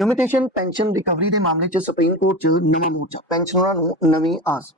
Limitation pension recovery ਦੇ ਮਾਮਲੇ 'ਚ ਸੁਪਰੀਮ ਕੋਰਟ 'ਚ ਨਵਾਂ ਮੋਰਚਾ, ਪੈਨਸ਼ਨਰਾਂ ਨੂੰ ਨਵੀਂ ਆਸ।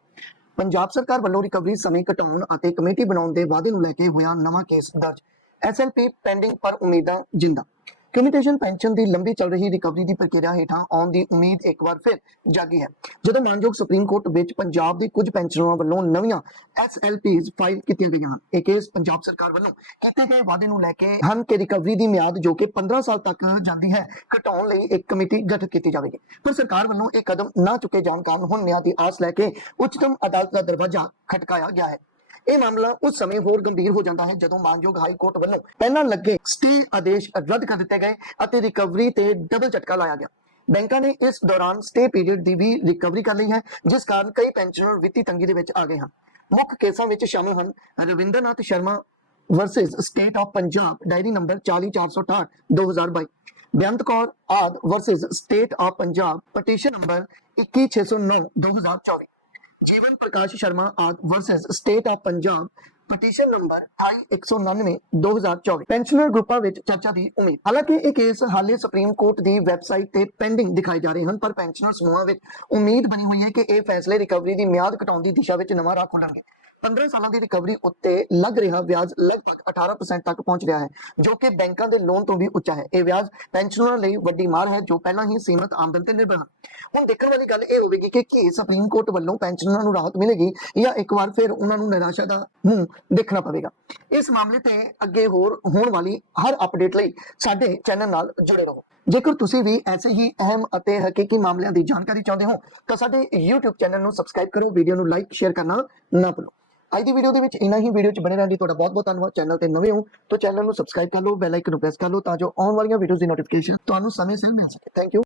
ਪੰਜਾਬ ਸਰਕਾਰ ਵੱਲੋਂ ਰਿਕਵਰੀ ਸਮੇਂ ਘਟਾਉਣ ਅਤੇ ਕਮੇਟੀ ਬਣਾਉਣ ਦੇ ਵਾਅਦੇ ਨੂੰ ਲੈ ਕੇ ਹੋਇਆ ਨਵਾਂ ਕੇਸ ਦਰਜ। ਐਸਐਲਪੀ ਪੈਂਡਿੰਗ ਪਰ ਉਮੀਦਾਂ ਜਿੰਦਾ। ਕਮਿਊਨਿਟੇਸ਼ਨ ਪੈਨਸ਼ਨ ਦੀ ਲੰਬੀ ਚੱਲ ਰਹੀ ਰਿਕਵਰੀ ਦੀ ਪ੍ਰਕਿਰਿਆ ਹੇਠਾਂ ਆਉਣ ਦੀ ਉਮੀਦ ਇੱਕ ਵਾਰ ਫਿਰ ਜਾਗੀ ਹੈ। ਜਦੋਂ ਮਾਨਯੋਗ ਸੁਪਰੀਮ ਕੋਰਟ ਵਿੱਚ ਪੰਜਾਬ ਦੀ ਕੁਝ ਪੈਨਸ਼ਨਰਾਂ ਵੱਲੋਂ ਨਵੀਆਂ ਐਸਐਲਪੀਜ਼ ਫਾਈਲ ਕੀਤੀਆਂ ਗਈਆਂ ਹਨ ਇਹ ਕੇਸ ਪੰਜਾਬ ਸਰਕਾਰ ਵੱਲੋਂ ਕੀਤੇ ਗਏ ਵਾਅਦੇ ਨੂੰ ਲੈ ਕੇ ਹਨ ਕਿ ਰਿਕਵਰੀ ਦੀ ਮਿਆਦ ਜੋ ਕਿ 15 ਸਾਲ ਤੱਕ ਜਾਂਦੀ ਹੈ, ਘਟਾਉਣ ਲਈ ਇੱਕ ਕਮੇਟੀ ਗਠਿਤ ਕੀਤੀ ਜਾਵੇਗੀ। ਪਰ ਸਰਕਾਰ ਵੱਲੋਂ ਇਹ ਕਦਮ ਨਾ ਚੁੱਕੇ ਜਾਣ ਕਾਰਨ ਹੁਣ ਨਿਆਂ ਦੀ ਆਸ ਲੈ ਕੇ ਉੱਚਤਮ ਅਦਾਲਤ ਦਾ ਦਰਵਾਜ਼ਾ ਖਟਕਾਇਆ ਗਿਆ ਹੈ। ਇਹ ਮਾਮਲਾ ਉਸ ਸਮੇਂ ਹੋਰ ਗੰਭੀਰ ਹੋ ਜਾਂਦਾ ਹੈ ਜਦੋਂ ਮਾਨਯੋਗ ਹਾਈ ਕੋਰਟ ਵੱਲੋਂ ਪਹਿਲਾਂ ਲੱਗੇ ਸਟੇ ਆਦੇਸ਼ ਰੱਦ ਕਰ ਦਿੱਤੇ ਗਏ ਅਤੇ ਰਿਕਵਰੀ ਤੇ ਡਬਲ ਝਟਕਾ ਲਾਇਆ ਗਿਆ। ਬੈਂਕਾਂ ਨੇ ਇਸ ਦੌਰਾਨ ਸਟੇ ਪੀਰੀਅਡ ਦੀ ਵੀ ਰਿਕਵਰੀ ਕਰ ਲਈ ਹੈ, ਜਿਸ ਕਾਰਨ ਕਈ ਪੈਨਸ਼ਨਰ ਵਿੱਤੀ ਤੰਗੀ ਦੇ ਵਿੱਚ ਆ ਗਏ ਹਨ। ਮੁੱਖ ਕੇਸਾਂ ਵਿੱਚ ਸ਼ਾਮਲ ਹਨ Ravindranath Sharma versus state of Punjab diary number 40468 2022 Beant Kaur ਆਦ versus state of Punjab petition number 21609 2024 Jeevan Prakash Sharma ਆਦ versus state of Punjab petition number 28199 2024 pensioner ਗਰੁੱਪਾਂ ਵਿੱਚ ਚਰਚਾ ਦੀ ਉਮੀਦ। ਹਾਲਾਂਕਿ ਇਹ ਕੇਸ ਹਾਲੇ ਸੁਪਰੀਮ ਕੋਰਟ ਦੀ ਵੈਬਸਾਈਟ ਤੇ ਪੈਂਡਿੰਗ ਦਿਖਾਈ ਜਾ ਰਹੇ ਹਨ, ਪਰ ਪੈਨਸ਼ਨਰ ਸਮੂਹਾਂ ਵਿੱਚ ਉਮੀਦ ਬਣੀ ਹੋਈ ਹੈ ਕਿ ਇਹ ਫੈਸਲੇ ਰਿਕਵਰੀ ਦੀ ਮਿਆਦ ਘਟਾਉਣ ਦੀ ਦਿਸ਼ਾ ਵਿੱਚ ਨਵਾਂ ਰਾਹ ਖੋਲਣਗੇ। 15 ਸਾਲਾਂ ਦੀ ਰਿਕਵਰੀ ਉੱਤੇ ਲੱਗ ਰਿਹਾ ਵਿਆਜ ਲਗਭਗ 18% ਤੱਕ ਪਹੁੰਚ ਰਿਹਾ ਹੈ, ਜੋ ਕਿ ਬੈਂਕਾਂ ਦੇ ਲੋਨ ਤੋਂ ਵੀ ਉੱਚਾ ਹੈ। ਇਹ ਵਿਆਜ ਪੈਨਸ਼ਨਰਾਂ ਲਈ ਵੱਡੀ ਮਾਰ ਹੈ, ਜੋ ਪਹਿਲਾਂ ਹੀ ਸੀਮਤ ਆਮਦਨ ਤੇ ਨਿਰਭਰ ਹੁਣ ਦੇਖਣ ਵਾਲੀ ਗੱਲ ਇਹ ਹੋਵੇਗੀ ਕਿ ਕੀ ਸੁਪਰੀਮ ਕੋਰਟ ਵੱਲੋਂ ਪੈਨਸ਼ਨਰਾਂ ਨੂੰ ਰਾਹਤ ਮਿਲੇਗੀ ਜਾਂ ਇੱਕ ਵਾਰ ਫਿਰ ਉਹਨਾਂ ਨੂੰ ਨਿਰਾਸ਼ਾ ਦਾ ਮੂੰਹ ਦੇਖਣਾ ਪਵੇਗਾ। ਇਸ ਮਾਮਲੇ ਤੇ ਅੱਗੇ ਹੋਰ ਹੋਣ ਵਾਲੀ ਹਰ ਅਪਡੇਟ ਲਈ ਸਾਡੇ ਚੈਨਲ ਨਾਲ ਜੁੜੇ ਰਹੋ। ਜੇਕਰ ਤੁਸੀਂ ਵੀ ਐਸੇ ਹੀ ਅਹਿਮ ਅਤੇ ਹਕੀਕੀ ਮਾਮਲਿਆਂ ਦੀ ਜਾਣਕਾਰੀ ਚਾਹੁੰਦੇ ਹੋ, ਤਾਂ ਸਾਡੇ YouTube ਚੈਨਲ ਨੂੰ ਸਬਸਕ੍ਰਾਈਬ ਕਰੋ ਵੀਡੀਓ ਨੂੰ ਲਾਈਕ ਸ਼ੇਅਰ ਕਰਨਾ ਨਾ ਭੁੱਲੋ। ਅੱਜ ਦੀ ਵੀਡੀਓ ਦੇ ਵਿੱਚ ਇਨਾ ਹੀ। ਵੀਡੀਓ ਚ ਬਣੇ ਰਹਿਣ ਲਈ ਤੁਹਾਡਾ ਬਹੁਤ ਬਹੁਤ ਧੰਨਵਾਦ। ਚੈਨਲ ਤੇ ਨਵੇਂ ਹੋ ਤਾਂ ਚੈਨਲ ਨੂੰ ਸਬਸਕ੍ਰਾਈਬ ਕਰ ਲਓ ਬੈਲ ਆਈਕਨ ਨੂੰ ਪ੍ਰੈਸ ਕਰ ਲਓ ਤਾਂ ਜੋ ਆਉਣ ਵਾਲੀਆਂ ਵੀਡੀਓਜ਼ ਦੀ ਨੋਟੀਫਿਕੇਸ਼ਨ ਤੁਹਾਨੂੰ ਸਮੇਂ ਸਿਰ ਮਿਲ ਸਕੇ। Thank you